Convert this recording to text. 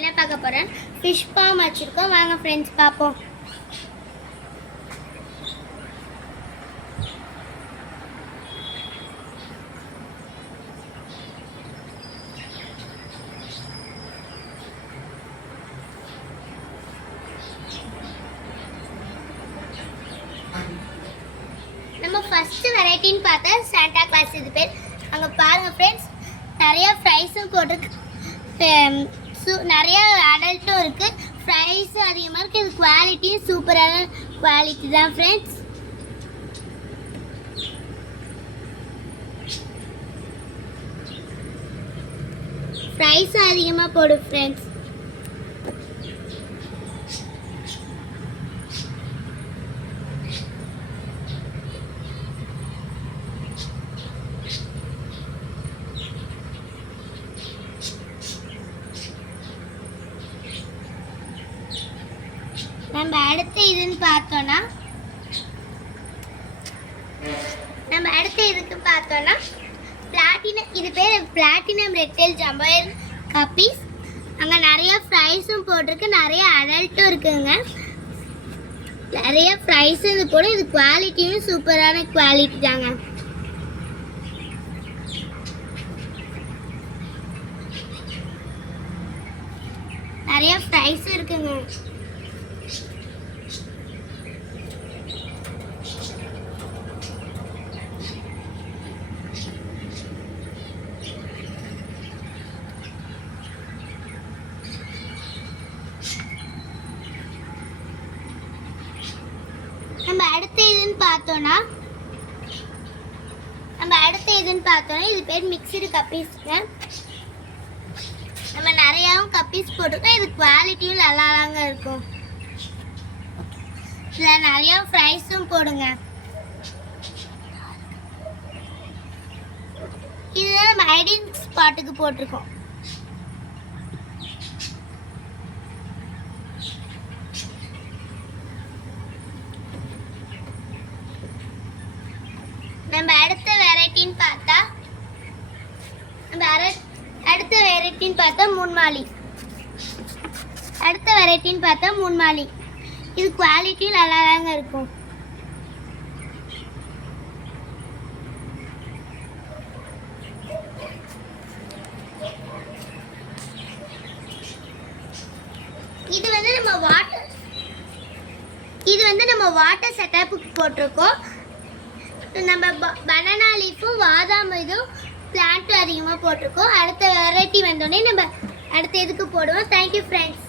என்ன பார்க்க போகிறேன், ஃபிஷ் பாம் வச்சுருக்கோம். வாங்க ஃப்ரெண்ட்ஸ் பார்ப்போம். நம்ம ஃபர்ஸ்ட் வெரைட்டின்னு பார்த்தா சாண்டா கிளாஸ் இது பேர். அங்கே பாருங்கள் ஃப்ரெண்ட்ஸ், நிறைய ஃப்ரைஸும் போட்டிருக்கு, நிறைய அடல்ட்டும் இருக்குது, ஃப்ரைஸும் அதிகமாக இருக்குது. இது குவாலிட்டியும் சூப்பரான குவாலிட்டி தான் ஃப்ரெண்ட்ஸ். ஃப்ரைஸும் அதிகமாக போடும் ஃப்ரெண்ட்ஸ். நம்ம அடுத்து இதுன்னு பார்த்தோன்னா பிளாட்டினம், இது பேர் பிளாட்டினம் ரெட்டெயில் ஜம்பயர் கப்பீஸ். அங்கே நிறைய ஃப்ரைஸும் போட்டிருக்கு, நிறைய அடல்ட்டும் இருக்குங்க. நிறைய ஃப்ரைஸும் இது போல, இது குவாலிட்டியும் சூப்பரான குவாலிட்டி தாங்க. நிறைய ஃப்ரைஸும் இருக்குங்க. நம்ம அடுத்து இதுன்னு பார்த்தோன்னா இது பேர் மிக்சடு கப்பீஸ்ங்க. நம்ம நிறையாவும் கப்பீஸ் போட்டிருக்கோம். இது குவாலிட்டியும் நல்லாதாங்க இருக்கும். இதில் நிறையா ஃப்ரைஸும் போடுங்க. இதுதான் நம்ம ஐடின் ஸ்பாட்டுக்கு போட்டிருக்கோம். நம்ம அடுத்த வெரைட்டின்னு பார்த்தா மூன்மாலி. இது குவாலிட்டியும் நல்லா தாங்க இருக்கும். இது வந்து நம்ம வாட்டர் செட்டப்புக்கு போட்டிருக்கோம். நம்ம பனானா லீஃபும் பாதாம் இதுவும் பிளான்ட்டும் அதிகமாக போட்டிருக்கோம். அடுத்த வெரைட்டி வந்தோடனே நம்ம அடுத்த இதுக்கு போடுவோம். Thank you friends.